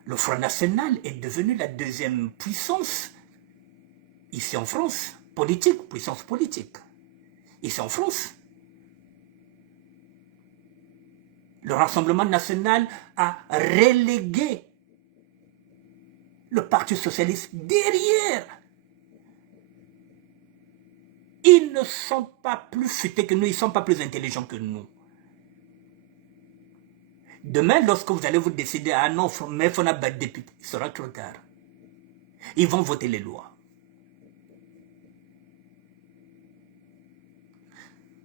le Front National est devenu la 2e puissance ici en France, politique, puissance politique, ici en France. Le Rassemblement national a relégué le Parti socialiste derrière. Ils ne sont pas plus futés que nous, ils ne sont pas plus intelligents que nous. Demain, lorsque vous allez vous décider, ah non, mais il faut pas de député, il sera trop tard. Ils vont voter les lois.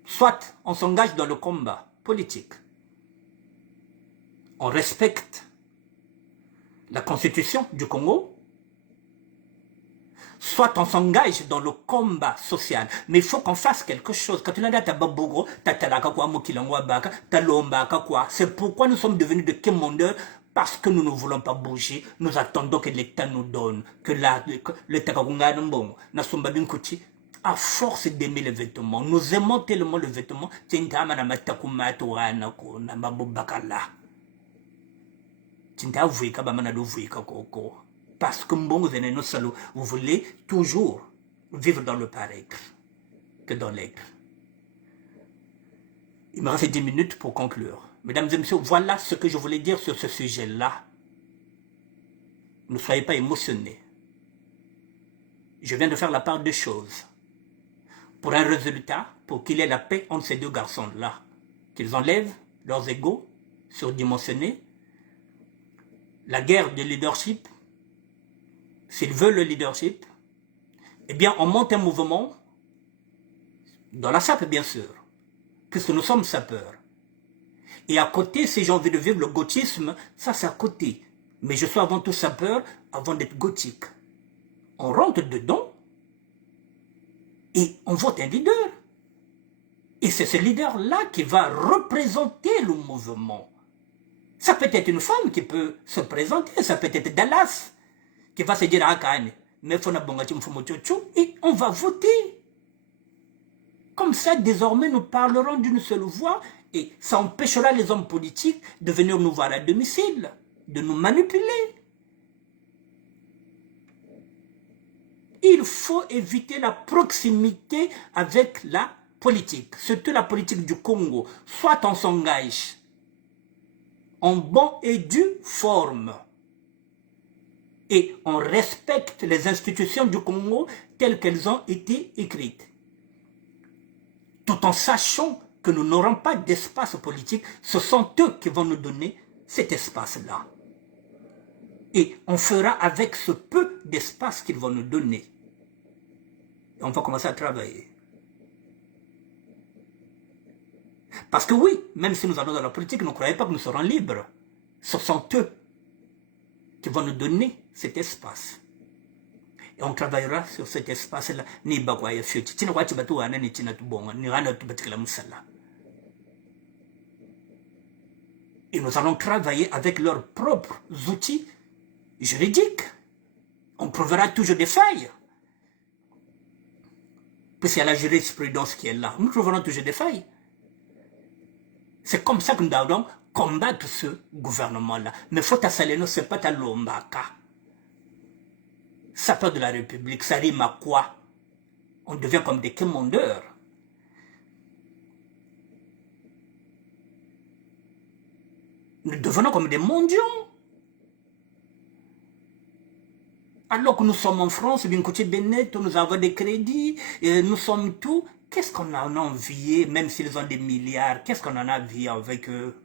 Soit on s'engage dans le combat politique, on respecte la constitution du Congo, soit on s'engage dans le combat social. Mais il faut qu'on fasse quelque chose. Quand tu l'as dit, c'est pourquoi nous sommes devenus de quémandeurs, parce que nous ne voulons pas bouger. Nous attendons que l'État nous donne, que l'État à force d'aimer les vêtements, nous aimons tellement les vêtements, parce que vous voulez toujours vivre dans le paraître que dans l'être. Il me reste 10 minutes pour conclure. Mesdames et messieurs, voilà ce que je voulais dire sur ce sujet-là. Ne soyez pas émotionnés. Je viens de faire la part des choses. Pour un résultat, pour qu'il y ait la paix entre ces 2 garçons-là, qu'ils enlèvent leurs égos surdimensionnés, la guerre de leadership, s'ils veulent le leadership, eh bien on monte un mouvement, dans la SAP bien sûr, puisque nous sommes sapeurs. Et à côté, si j'ai envie de vivre le gothisme, ça c'est à côté. Mais je suis avant tout sapeur, avant d'être gothique. On rentre dedans, et on vote un leader. Et c'est ce leader-là qui va représenter le mouvement. Ça peut être une femme qui peut se présenter, ça peut être Dallas, qui va se dire à Kane, mais et on va voter. Comme ça, désormais, nous parlerons d'une seule voix et ça empêchera les hommes politiques de venir nous voir à domicile, de nous manipuler. Il faut éviter la proximité avec la politique, surtout la politique du Congo. Soit on s'engage en bon et due forme et on respecte les institutions du Congo telles qu'elles ont été écrites, tout en sachant que nous n'aurons pas d'espace politique. Ce sont eux qui vont nous donner cet espace-là. Et on fera avec ce peu d'espace qu'ils vont nous donner. Et on va commencer à travailler. Parce que oui, même si nous allons dans la politique, ne croyez pas que nous serons libres. Ce sont eux qui vont nous donner cet espace. Et on travaillera sur cet espace-là. Et nous allons travailler avec leurs propres outils juridiques. On trouvera toujours des failles. Puisqu'il y a la jurisprudence qui est là, nous trouverons toujours des failles. C'est comme ça que nous devons combattre ce gouvernement-là. Mais faut Saleno, c'est pas ta lombaka. Ça peur de la République, ça rime à quoi? On devient comme des commandeurs. Nous devenons comme des mondiaux. Alors que nous sommes en France, bien côté Bennett, nous avons des crédits, nous sommes tout. Qu'est-ce qu'on en a envie, même s'ils ont des milliards, qu'est-ce qu'on en a envie avec eux?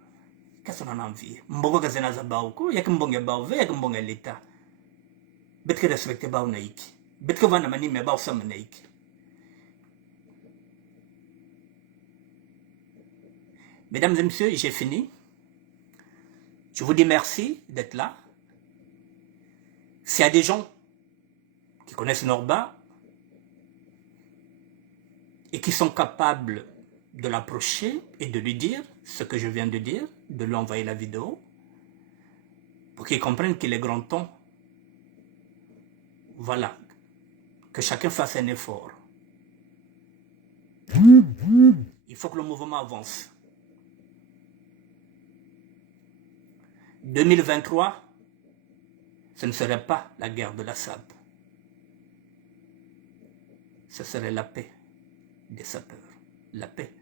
Qu'est-ce qu'on en a envie? Mbongo kazena za baoko, yaki mbongo baove, yaki mbongo l'État. Betke respecte bao naiki. Betke vana mani me bao sam naiki. Mesdames et messieurs, j'ai fini. Je vous dis merci d'être là. S'il y a des gens qui connaissent Norba et qui sont capables de l'approcher et de lui dire ce que je viens de dire, de lui envoyer la vidéo, pour qu'il comprenne qu'il est grand temps. Voilà, que chacun fasse un effort. Il faut que le mouvement avance. 2023, ce ne serait pas la guerre de la SAP. Ce serait la paix des sapeurs. La paix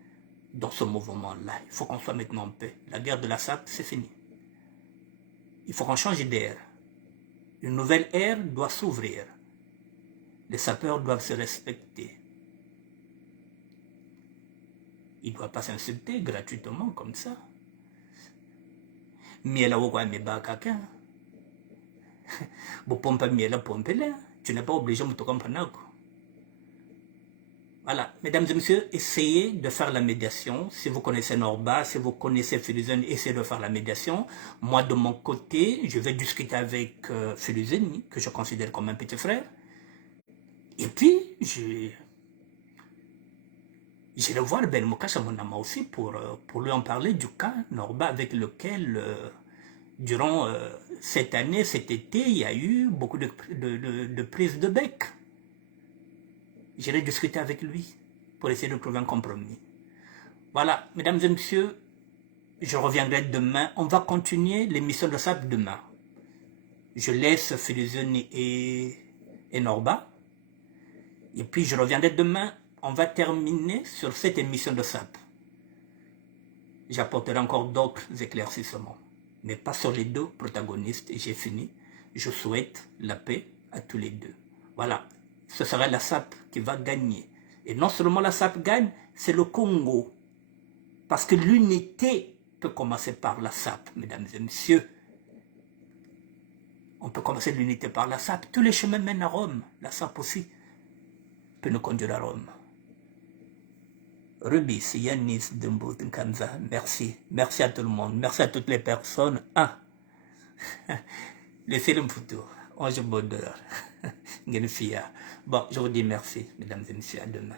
dans ce mouvement-là. Il faut qu'on soit maintenant en paix. La guerre de la SAP, c'est fini. Il faut qu'on change d'air. Une nouvelle ère doit s'ouvrir. Les sapeurs doivent se respecter. Ils ne doivent pas s'insulter gratuitement comme ça. Miela wokwa meba kaka. Bo pompa miela pompele. Tu n'es pas obligé de te comprendre. Voilà, mesdames et messieurs, essayez de faire la médiation. Si vous connaissez Norba, si vous connaissez Filuzeni, essayez de faire la médiation. Moi, de mon côté, je vais discuter avec Filuzeni, que je considère comme un petit frère. Et puis, j'irai voir Ben Mokacha Monama aussi pour lui en parler du cas Norba avec lequel, durant cette année, cet été, il y a eu beaucoup de prises de bec. J'irai discuter avec lui pour essayer de trouver un compromis. Voilà, mesdames et messieurs, je reviendrai demain. On va continuer l'émission de SAP demain. Je laisse Filuzeni et Norba. Et puis je reviendrai demain. On va terminer sur cette émission de SAP. J'apporterai encore d'autres éclaircissements. Mais pas sur les deux protagonistes. J'ai fini. Je souhaite la paix à tous les deux. Voilà. Ce sera la SAP qui va gagner. Et non seulement la SAP gagne, c'est le Congo. Parce que l'unité peut commencer par la SAP, mesdames et messieurs. On peut commencer l'unité par la SAP. Tous les chemins mènent à Rome. La SAP aussi peut nous conduire à Rome. Rubis, Yanis, Dumbo, Nkanza, merci. Merci à tout le monde. Merci à toutes les personnes. Ah, les films photos. Ange Bonheur. Bon, je vous dis merci, mesdames et messieurs. À demain.